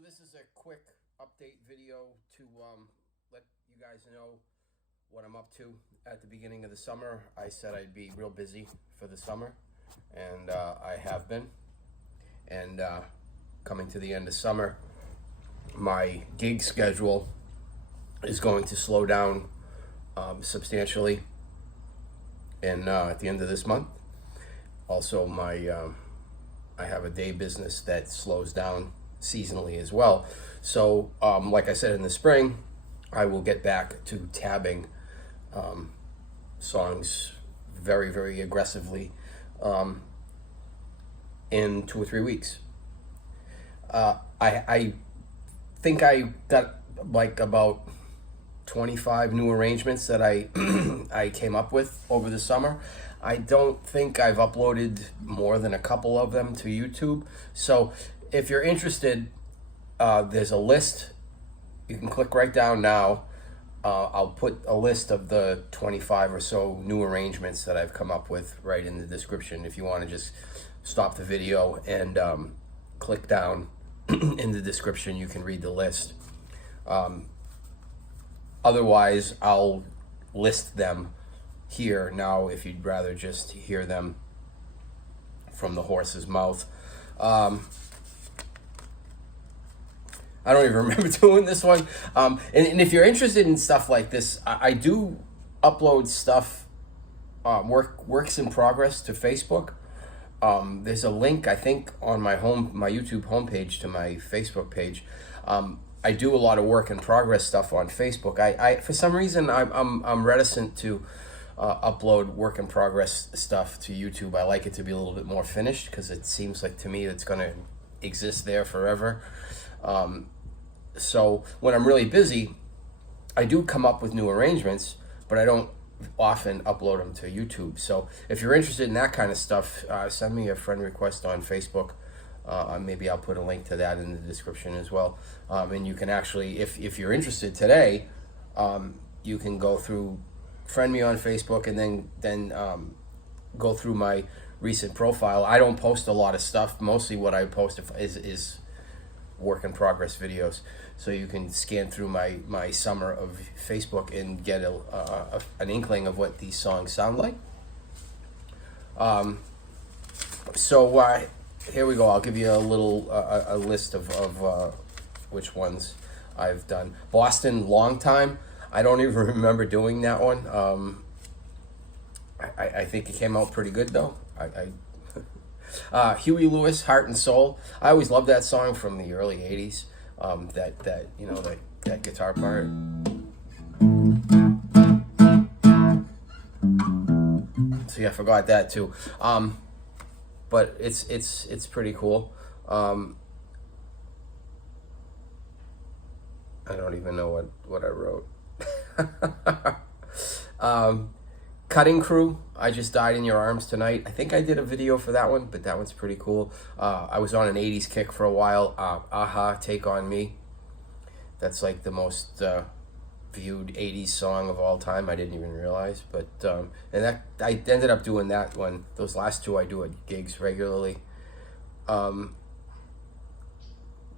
So this is a quick update video to let you guys know what I'm up to. At the beginning of the summer, I said I'd be real busy for the summer, and I have been. And coming to the end of summer, my gig schedule is going to slow down substantially and at the end of this month. Also, I have a day business that slows down seasonally as well. So, like I said, in the spring, I will get back to tabbing songs very, very aggressively in 2 or 3 weeks. I think I got like about 25 new arrangements that I I came up with over the summer. I don't think I've uploaded more than a couple of them to YouTube. So if you're interested, there's a list. You can click right down now. I'll put a list of the 25 or so new arrangements that I've come up with right in the description. If you want to just stop the video and click down in the description, you can read the list. Otherwise, I'll list them here now if you'd rather just hear them from the horse's mouth. I don't even remember doing this one. And if you're interested in stuff like this, I do upload stuff, works in progress to Facebook. There's a link, I think, on my YouTube homepage to my Facebook page. I do a lot of work in progress stuff on Facebook. I for some reason I'm reticent to upload work in progress stuff to YouTube. I like it to be a little bit more finished because it seems like to me it's going to exist there forever. So when I'm really busy, I do come up with new arrangements, but I don't often upload them to YouTube. So if you're interested in that kind of stuff, send me a friend request on Facebook. Maybe I'll put a link to that in the description as well. And you can actually, if you're interested today, you can go through, friend me on Facebook, and then go through my recent profile. I don't post a lot of stuff. Mostly what I post is work in progress videos. So you can scan through my summer of Facebook and get an inkling of what these songs sound like. So here we go. I'll give you a little a list of which ones I've done. Boston, Long Time. I don't even remember doing that one. I think it came out pretty good though. Huey Lewis, Heart and Soul. I always loved that song from the early '80s. That guitar part. So yeah, I forgot that too. But it's pretty cool. I don't even know what I wrote. Cutting Crew, I Just Died in Your Arms Tonight. I think I did a video for that one, but that one's pretty cool. I was on an 80s kick for a while. Aha, Take On Me. That's like the most viewed 80s song of all time. I didn't even realize. But and that I ended up doing that one. Those last two I do at gigs regularly.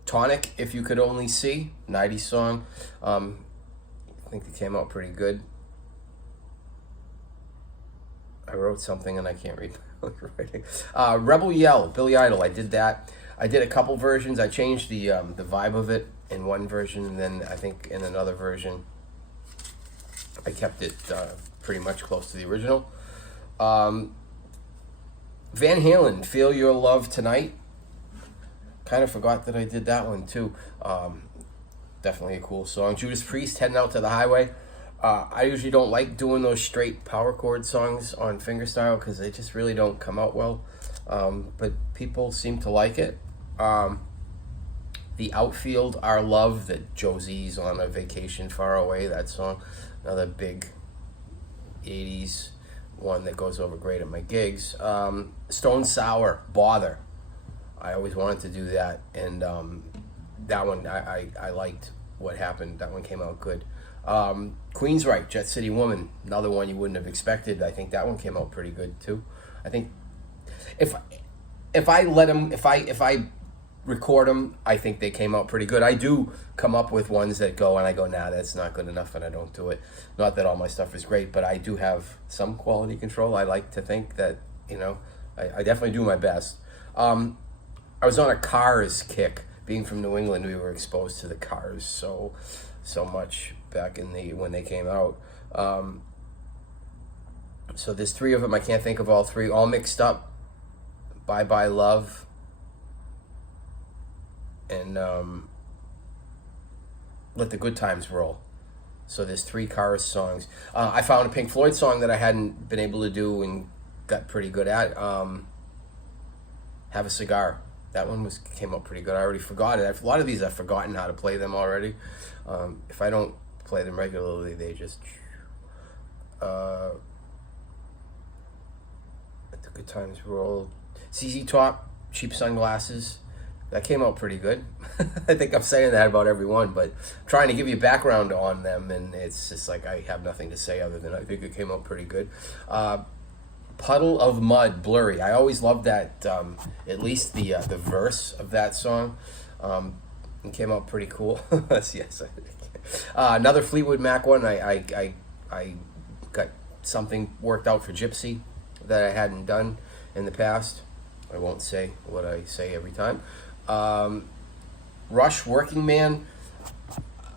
Tonic, If You Could Only See, 90s song. I think they came out pretty good. I wrote something and I can't read my writing. Rebel Yell, Billy Idol. I did that. I did a couple versions. I changed the vibe of it in one version, and then I think in another version I kept it pretty much close to the original. Van Halen, Feel Your Love Tonight. Kind of forgot that I did that one too. Definitely a cool song. Judas Priest, Heading Out to the Highway. I usually don't like doing those straight power chord songs on fingerstyle because they just really don't come out well. But people seem to like it. The Outfield, Our Love, that Josie's on a Vacation Far Away, that song. Another big 80s one that goes over great at my gigs. Stone Sour, Bother. I always wanted to do that. And that one, I liked what happened. That one came out good. Queensryche, Jet City Woman, another one you wouldn't have expected. I think that one came out pretty good too. I think if I record them, I think they came out pretty good. I do come up with ones that go, and I go, nah, that's not good enough, and I don't do it. Not that all my stuff is great, but I do have some quality control. I like to think that, I definitely do my best. I was on a Cars kick. Being from New England, we were exposed to the Cars so much back when they came out. So there's 3 of them. I can't think of all 3. All mixed up. Bye Bye Love. And Let the Good Times Roll. So there's 3 Cars songs. I found a Pink Floyd song that I hadn't been able to do and got pretty good at. Have a Cigar. That one came out pretty good. I already forgot it. A lot of these I've forgotten how to play them already. If I don't play them regularly, they just... Let the Good Times Roll. ZZ Top, Cheap Sunglasses. That came out pretty good. I think I'm saying that about every one, but I'm trying to give you background on them, and it's just like I have nothing to say other than I think it came out pretty good. Puddle of Mud, Blurry. I always loved that, at least the verse of that song. It came out pretty cool. Yes. Another Fleetwood Mac one. I got something worked out for Gypsy that I hadn't done in the past. I won't say what I say every time. Rush, Working Man.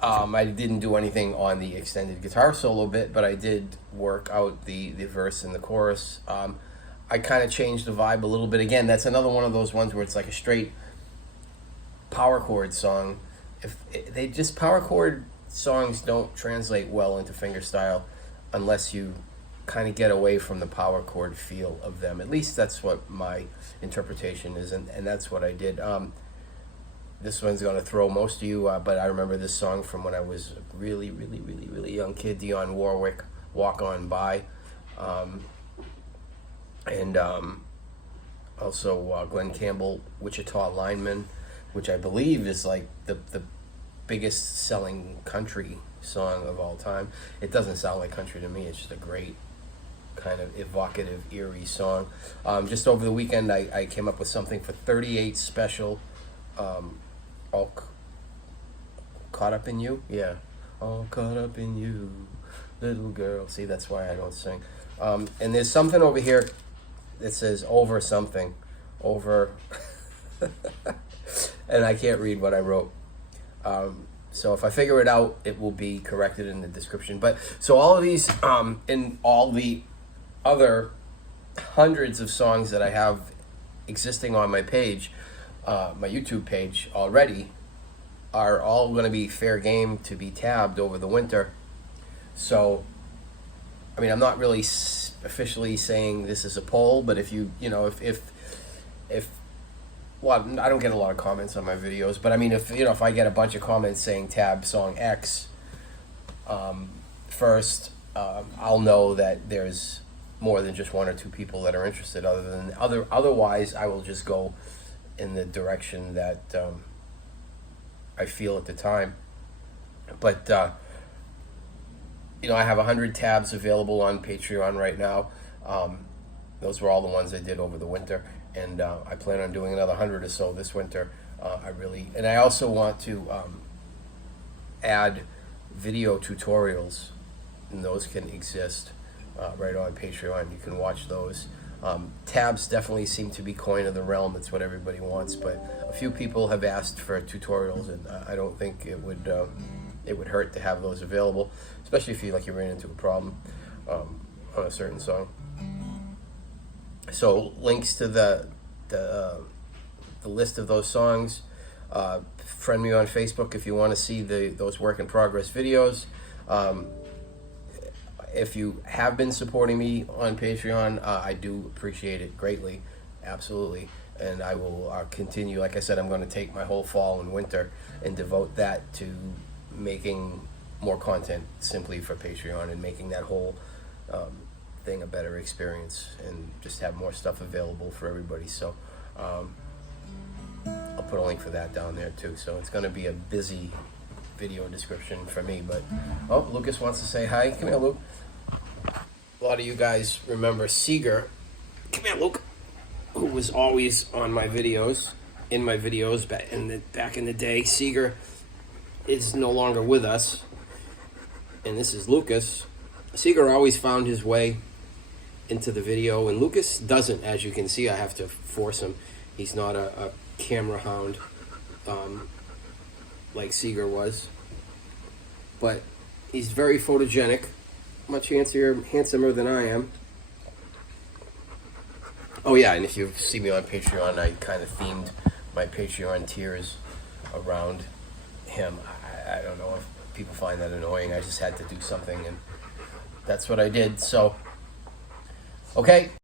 I didn't do anything on the extended guitar solo bit, but I did work out the verse and the chorus. I kind of changed the vibe a little bit. Again, that's another one of those ones where it's like a straight power chord song. Power chord songs don't translate well into fingerstyle unless you kind of get away from the power chord feel of them. At least that's what my interpretation is, and that's what I did. This one's going to throw most of you, but I remember this song from when I was a really, really, really, really young kid. Dionne Warwick, Walk On By. And also Glenn Campbell, Wichita Lineman, which I believe is like the biggest selling country song of all time. It doesn't sound like country to me. It's just a great kind of evocative, eerie song. Just over the weekend, I came up with something for 38 Special. All Caught Up in You? Yeah. All caught up in you, little girl. See, that's why I don't sing. And there's something over here that says over something. Over. And I can't read what I wrote. So if I figure it out, it will be corrected in the description. But so all of these, and all the other hundreds of songs that I have existing on my page, my YouTube page already, are all going to be fair game to be tabbed over the winter. So, I mean, I'm not really officially saying this is a poll, but if you well, I don't get a lot of comments on my videos, but I mean, if I get a bunch of comments saying tab song X first, I'll know that there's more than just 1 or 2 people that are interested. Otherwise, I will just go in the direction that I feel at the time. But I have 100 tabs available on Patreon right now. Those were all the ones I did over the winter, and I plan on doing another 100 or so this winter. I also want to add video tutorials, and those can exist right on Patreon. You can watch those. Tabs definitely seem to be coin of the realm. That's what everybody wants, but a few people have asked for tutorials, and I don't think it would hurt to have those available, especially if you ran into a problem on a certain song. So links to the list of those songs. Friend me on Facebook if you want to see those work in progress videos. If you have been supporting me on Patreon, I do appreciate it greatly, absolutely. And I will continue. Like I said, I'm going to take my whole fall and winter and devote that to making more content simply for Patreon and making that whole thing a better experience and just have more stuff available for everybody. So I'll put a link for that down there too. So it's going to be a busy video description for me. But Lucas wants to say hi. Come here, Luke. A lot of you guys remember Seeger. Come here, Luke. Who was always on my videos. in my videos back in the day. Seeger is no longer with us, and this is Lucas. Seeger always found his way into the video, and Lucas doesn't. As you can see, I have to force him. He's not a camera hound like Seeger was, but he's very photogenic, much handsomer than I am. Oh yeah, and if you see me on Patreon, I kind of themed my Patreon tiers around him. I don't know if people find that annoying. I just had to do something, and that's what I did. So, okay.